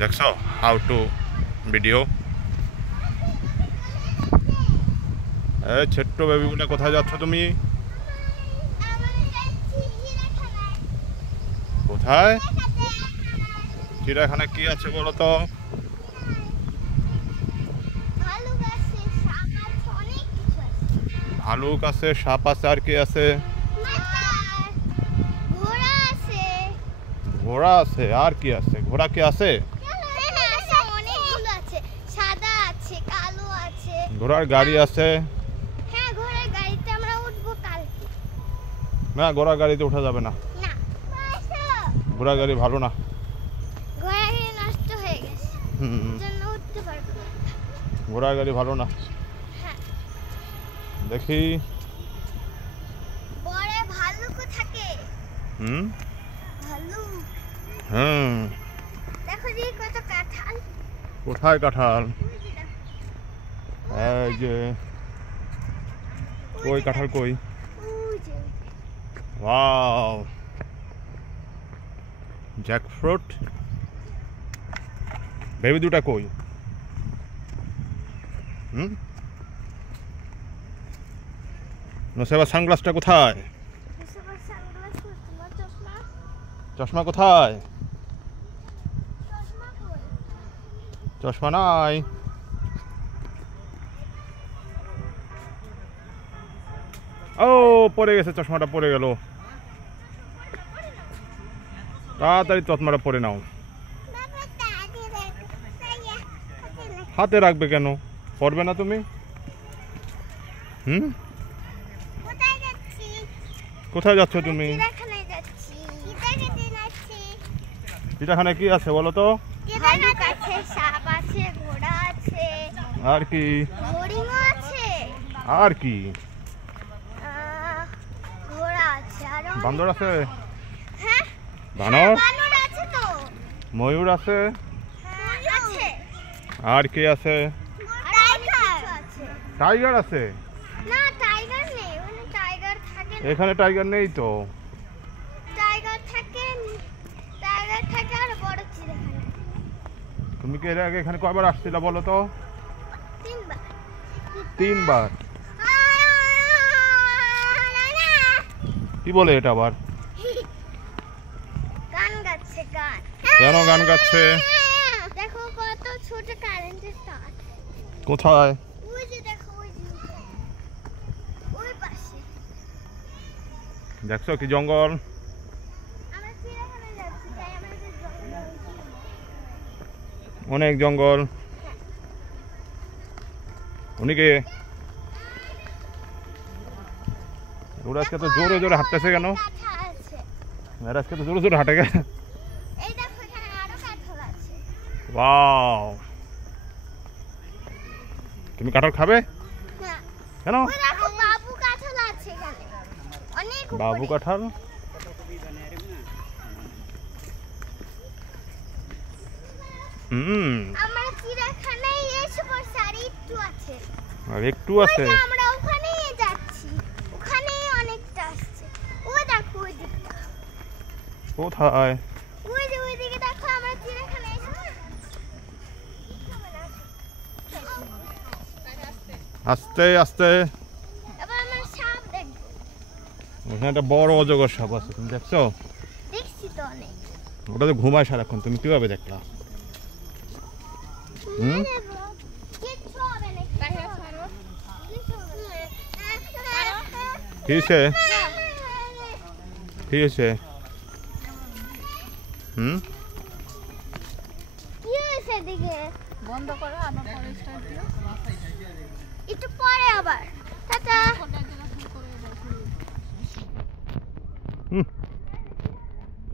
দেখছো how to video. এই ছোট্ট বেবিগুলো কোথায় যাচ্ছ তুমি? কোথায়? চিড়িয়াখানায় কি আছে বলো তো? ভালুক আছে, সাপ আছে, আর কি আছে? ঘোড়া আছে, আর কি আছে? ঘোড়া কি আছে? ঘোড়ার গাড়ি আছে। না, ঘোড়ার গাড়িতে ওঠা যাবে না। ঘোড়া গাড়ি ভালো না। ঘোড়া গাড়ি ভালো না। দেখি কোথায় কাঁঠাল? এই যে কই কাঁঠাল কই? Wow, jackfruit. বেবি দুটা কই? নসেবা সানগ্লাসটা কোথায়? চশমা কোথায়? চশমা নাই। ও পড়ে গেছে, চশমাটা পড়ে গেল। তাড়াতাড়ি চশমাটা পরে নাও। হাতে রাখবে কেন? পড়বে না তুমি? কোথায় যাচ্ছ তুমি? চিড়িয়াখানায় কি আছে বলো তো? আর কি? আর কি? বান্দর আছে? বানর? ময়ূর আছে? আর কি আছে? টাইগার আছে? এখানে টাইগার নেই তো। তুমি কি এর আগে এখানে কয়বার আসছিলা বলো তো? 3 বার। কি বলে এটা আবার? গান গাচ্ছে। গান কেন গান গাচ্ছে? দেখো কত ছোট কারেন্টের তার। কোথায়? ওই যে দেখো, ওই যে ওই পাশে। দেখছো কি জঙ্গল? আমরা চিড়িয়াখানায় যাচ্ছি, তাই আমাদের জঙ্গল। অনেক জঙ্গল। উনিকে ওরা আজকে তো জোরে জোরে হাঁটতেছে কেন? এরা আজকে তো জোরে জোরে হাঁটে গেছে। এই দেখো এখানে আরো কাঁঠাল আছে। ওয়াও, তুমি কাঁঠাল খাবে? না। কেন? ওই দেখো বাবু কাঁঠাল আছে এখানে অনেক। বাবু কাঁঠাল? আমরা চিড়িয়াখানায় এসে পড়ছি, আর একটু আছে। আর একটু আছে? আমরা ওখানে যাচ্ছি, ওখানে অনেকটা আসছে। ওই দেখো ওই দিকটা। কোথায়? ওই যে ওই দিকে দেখো, আমরা চিড়িয়াখানায় এসেছি। আস্তে আস্তে। এবার আমরা সাপ দেখবো। ওখানে একটা বড় অজগর সাপ আছে, তুমি দেখছো? দেখছি তো অনেক। ওটা তো ঘুমায় সারাক্ষণ, তুমি কিভাবে দেখলা? কিচ্ছু হবে না। কি হয়েছে? কি হয়েছে? কি হয়েছে দিকে? বন্ধ করো, আবার পরে স্টার্ট দিও। একটু পরে আবার। টাটা।